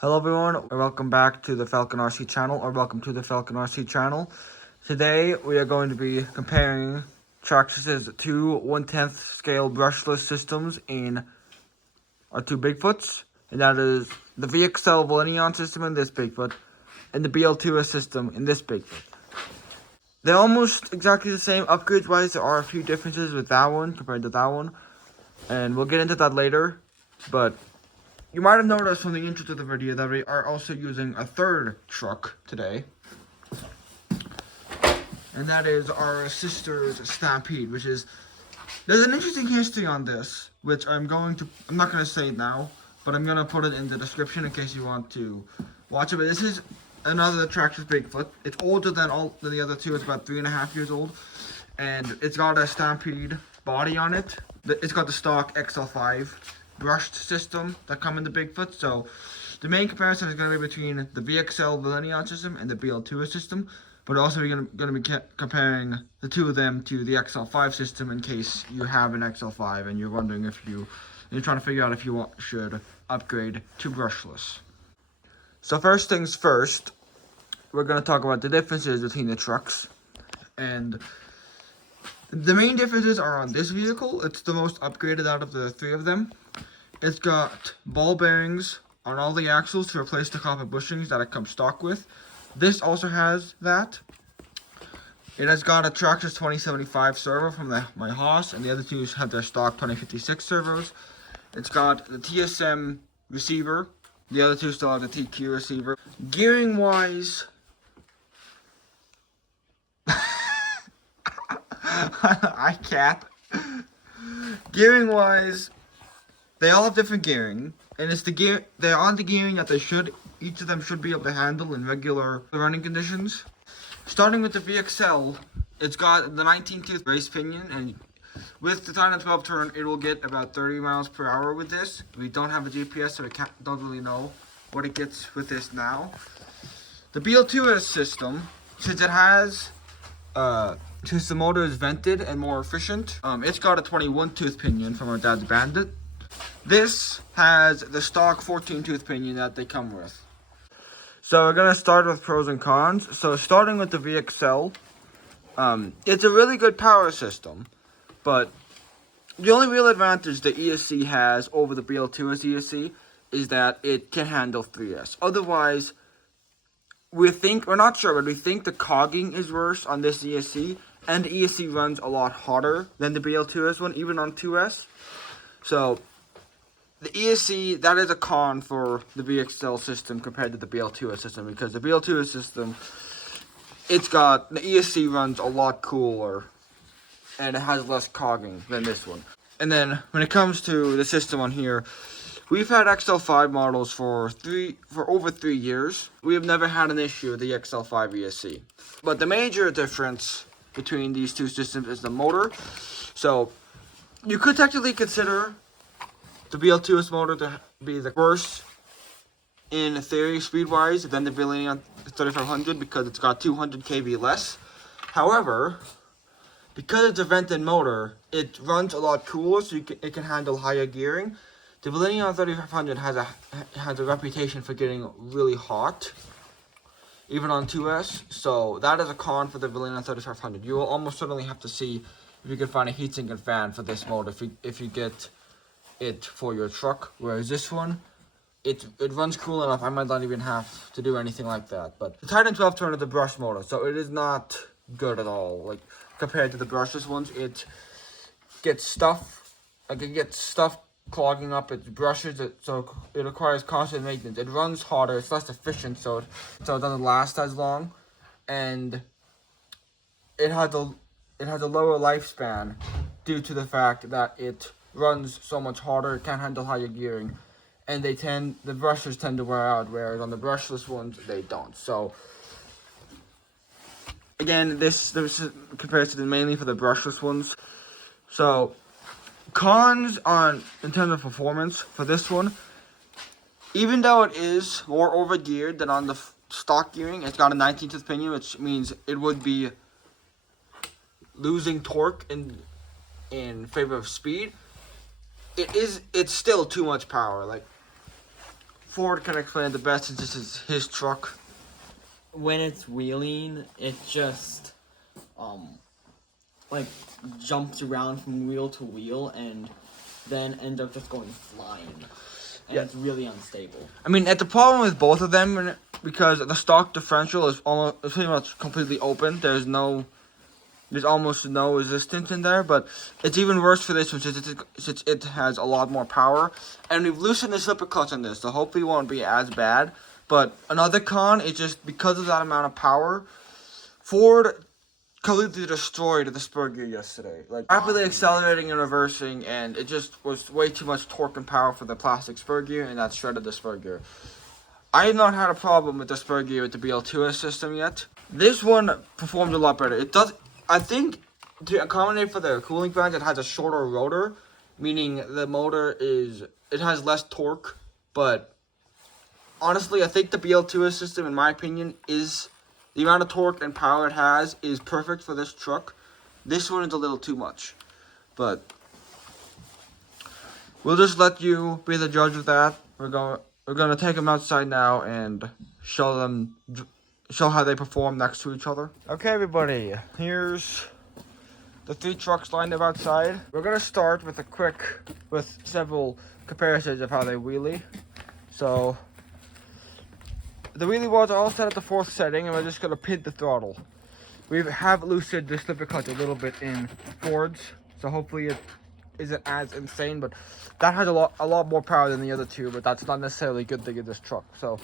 Hello everyone, and welcome back to the Falcon RC channel, or welcome to the Falcon RC channel. Today we are going to be comparing Traxxas' two 1/10 scale brushless systems in our two Bigfoots, and that is the VXL Velineon system in this Bigfoot, and the BL2S system in this Bigfoot. They're almost exactly the same. Upgrades wise, there are a few differences with that one compared to that one, and we'll get into that later, but you might have noticed from the intro to the video that we are also using a third truck today. And that is our sister's Stampede, which is... There's an interesting history on this, which I'm not going to say it now, but I'm going to put it in the description in case you want to watch it. But this is another Traxxas Bigfoot. It's older than the other two. It's about 3.5 years old. And it's got a Stampede body on it. It's got the stock XL5 brushed system that come in the Bigfoot. So the main comparison is going to be between the VXL Velineon system and the BL2 system, but also we're going to be comparing the two of them to the XL5 system in case you have an XL5 and you're wondering if you're trying to figure out if you should upgrade to brushless. So first things first, we're going to talk about the differences between the trucks, and the main differences are on this vehicle. It's the most upgraded out of the three of them. It's got ball bearings on all the axles to replace the copper bushings that it comes stock with. This also has that. It has got a Traxxas 2075 servo from my Haas, and the other two have their stock 2056 servos. It's got the TSM receiver. The other two still have the TQ receiver. Gearing wise, I can't. Gearing wise, they all have different gearing, and it's they're on the gearing that each of them should be able to handle in regular running conditions. Starting with the VXL, it's got the 19-tooth race pinion, and with the 10 and 12 turn, it will get about 30 miles per hour with this. We don't have a GPS, so we don't really know what it gets with this now. The BL2S system, since it has, since the motor is vented and more efficient, it's got a 21-tooth pinion from our dad's Bandit. This has the stock 14-tooth pinion that they come with. So we're going to start with pros and cons. So starting with the VXL, it's a really good power system, but the only real advantage the ESC has over the BL2S ESC is that it can handle 3S. Otherwise, we're not sure, but we think the cogging is worse on this ESC, and the ESC runs a lot hotter than the BL2S one, even on 2S. So the ESC, that is a con for the VXL system compared to the BL2S system, because the BL2S system, the ESC runs a lot cooler, and it has less cogging than this one. And then, when it comes to the system on here, we've had XL5 models for over 3 years. We have never had an issue with the XL5 ESC. But the major difference between these two systems is the motor. So, you could technically consider the BL2S motor to be the worse in theory speed-wise than the Velineon 3500 because it's got 200 kV less. However, because it's a vented motor, it runs a lot cooler, so it can handle higher gearing. The Velineon 3500 has a reputation for getting really hot, even on 2S. So that is a con for the Velineon 3500. You will almost certainly have to see if you can find a heatsink and fan for this motor if you get it for your truck, whereas this one, it runs cool enough. I might not even have to do anything like that. But the Titan 12 turn is a brush motor, so it is not good at all. Like compared to the brushless ones, it gets stuff clogging up its brushes, so it requires constant maintenance. It runs harder, it's less efficient, so it doesn't last as long, and it has a lower lifespan due to the fact that it runs so much harder. It can't handle higher gearing, and the brushes tend to wear out, whereas on the brushless ones they don't. So again, this comparison is mainly for the brushless ones. So cons in terms of performance for this one, even though it is more overgeared than on the stock gearing, it's got a 19-tooth pinion, which means it would be losing torque in favor of speed. It's still too much power. Like Ford can explain it the best since this is his truck. When it's wheeling, it just like jumps around from wheel to wheel and then ends up just going flying. And it's really unstable. I mean, the problem with both of them, because the stock differential is pretty much completely open. There's almost no resistance in there, but it's even worse for this one since it has a lot more power. And we've loosened the slipper clutch on this, so hopefully it won't be as bad. But another con is just because of that amount of power, Ford completely destroyed the spur gear yesterday. Like, rapidly accelerating and reversing, and it just was way too much torque and power for the plastic spur gear, and that shredded the spur gear. I have not had a problem with the spur gear with the BL2S system yet. This one performed a lot better. It does, I think, to accommodate for the cooling fans, it has a shorter rotor, meaning the motor it has less torque, but honestly, I think the BL2S system, in my opinion, is the amount of torque and power it has is perfect for this truck. This one is a little too much, but we'll just let you be the judge of that. We're gonna take them outside now and show how they perform next to each other. Okay, everybody, here's the 3 trucks lined up outside. We're gonna start with several comparisons of how they wheelie. So, the wheelie bars are all set at the 4th setting, and we're just going to pin the throttle. We have loosened the slipper clutch a little bit in Ford's, so hopefully it isn't as insane, but that has a lot more power than the other two, but that's not necessarily a good thing in this truck. So,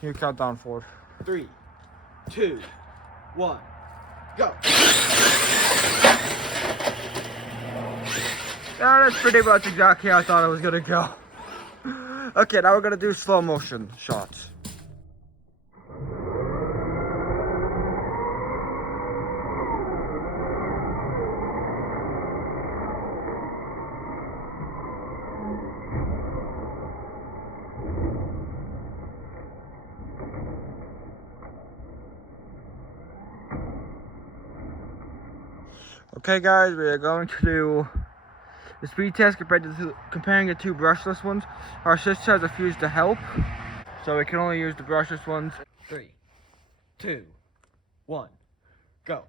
here, count down, Ford. 3, 2, 1, go! Yeah, that's pretty much exactly how I thought it was going to go. Okay, now we're gonna do slow motion shots. Okay, guys, we are going to do the speed test comparing the 2 brushless ones. Our sister has refused to help, so we can only use the brushless ones. 3, 2, 1, go!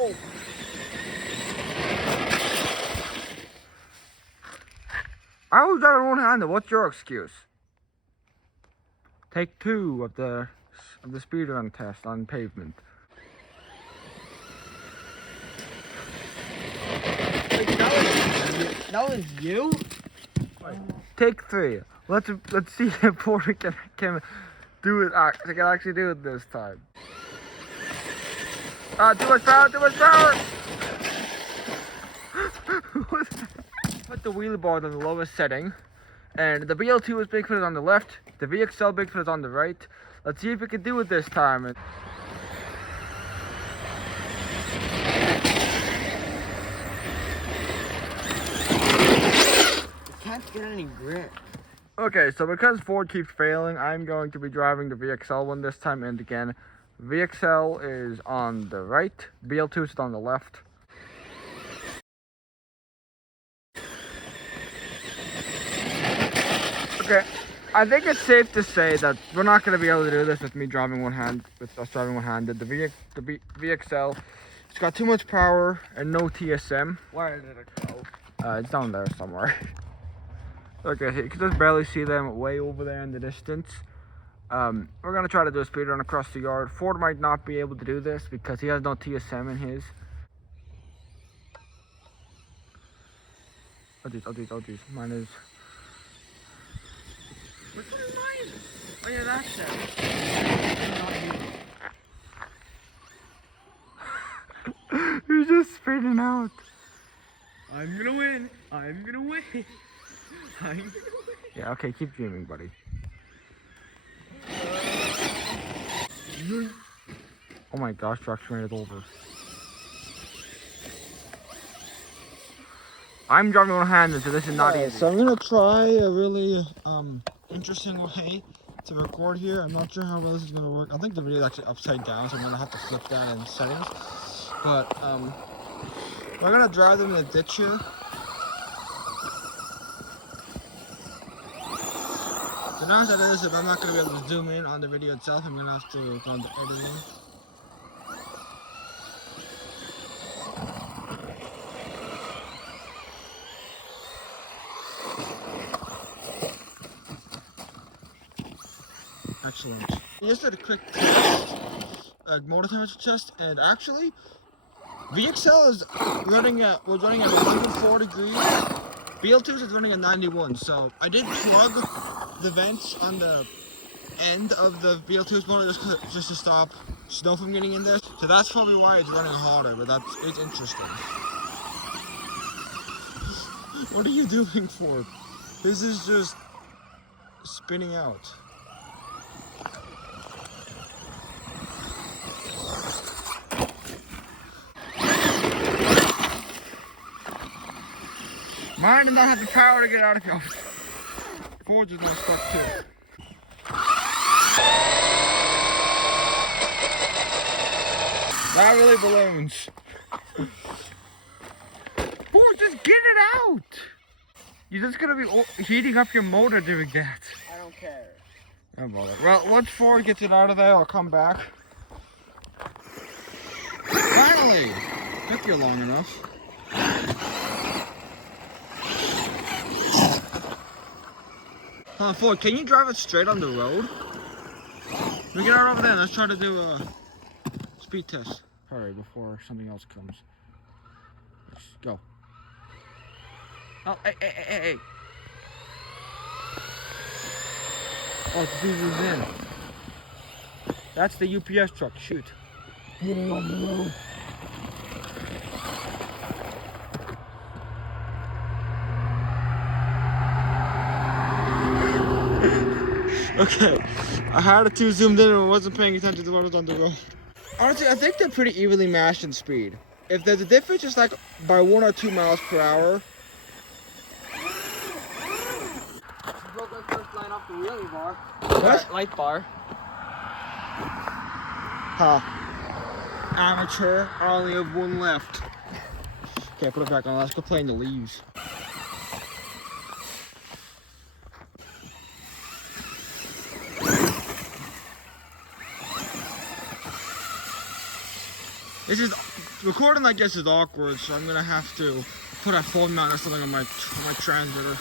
Oh! I was driving one-handed. What's your excuse? Take 2 of the speed run test on pavement. That was you? Take 3. Let's see if Porter can do it. Can actually do it this time. Too much power! Too much power! Put the wheelie bar on the lowest setting, and the BL2 is Bigfoot on the left. The VXL Bigfoot is on the right. Let's see if we can do it this time. Can't get any grip. Okay, so because Ford keeps failing, I'm going to be driving the VXL one this time, and again, VXL is on the right, BL2 is on the left. Okay, I think it's safe to say that we're not going to be able to do this with me driving one-handed. The VXL, it's got too much power and no TSM. Where did it go? It's down there somewhere. Okay, so you can just barely see them way over there in the distance. We're going to try to do a speed run across the yard. Ford might not be able to do this because he has no TSM in his. Oh geez, mine is... Which one is mine? Oh yeah, that's it. He's just spinning out. I'm gonna win. I'm gonna win. Yeah, okay, keep dreaming, buddy. Oh my gosh, Traxxas ran it over. I'm driving one-handed, so this is not easy. So I'm gonna try a really interesting way to record here. I'm not sure how well this is gonna work. I think the video is actually upside down, so I'm gonna have to flip that in settings. But we're gonna drive them in a ditch here. The downside is if I'm not going to be able to zoom in on the video itself, I'm going to have to go into editing. Excellent. I just did a quick test, motor temperature test, and actually, VXL is was running at 104 degrees. BL2s is running at 91. So I did plug the vents on the end of the BL2's motor just to stop snow from getting in there. So that's probably why it's running hotter. But it's interesting. What are you doing for? This is just spinning out. Mine did not have the power to get out of here. Ford's is not stuck too. That really balloons. Ford, just get it out! You're just gonna be heating up your motor doing that. I don't care. Oh, bother. Well, once Ford gets it out of there, I'll come back. Finally! Took you long enough. Ford, can you drive it straight on the road? We get out over there, let's try to do a speed test. Hurry, before something else comes. Let's go. Oh, hey. Oh, it's zoomed in. That's the UPS truck, shoot. Okay, I had it too zoomed in and I wasn't paying attention to what was on the road. Honestly, I think they're pretty evenly matched in speed. If there's a difference, it's like by 1 or 2 miles per hour. You broke my first line off the wheelie bar. What? Light bar. Huh. Amateur, I only have 1 left. Okay, put it back on, let's go play in the leaves. This is recording, I guess, is awkward, so I'm gonna have to put a phone mount or something on my transmitter.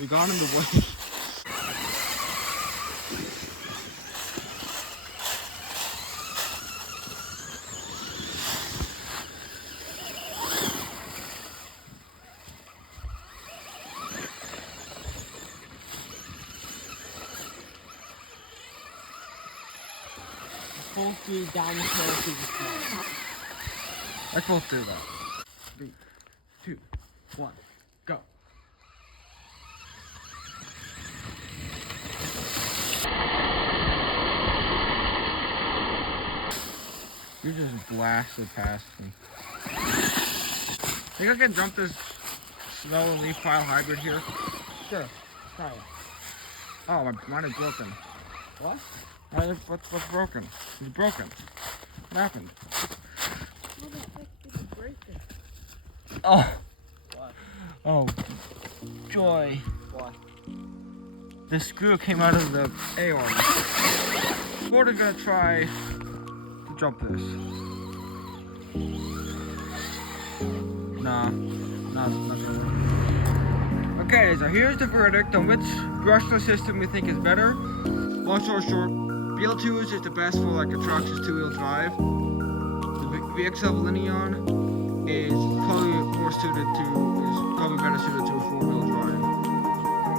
We got in the way. Full speed down the hill to the floor. Let's both do that. 3, 2, 1, go. You just blasted past me. Think I can jump this snow and leaf pile hybrid here? Sure. Try it. Oh, mine is broken. What? What's broken? It's broken. What happened? How the heck did you break it? Oh. What? Oh. Joy. What? The screw came out of the A-arm. Ford is gonna try to jump this. Nah, not gonna work. Okay, so here's the verdict on which brushless system we think is better. Long story short, BL2 is just the best for like a Traxxas 2-wheel drive. The VXL Velineon is probably better suited to a 4-wheel drive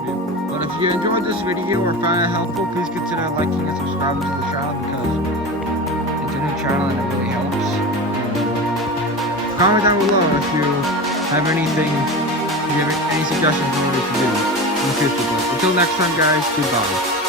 vehicle. But if you enjoyed this video or found it helpful, please consider liking and subscribing to the channel because it's a new channel and it really helps. Comment down below if you have any suggestions on what we can do in the future. But until next time, guys, goodbye.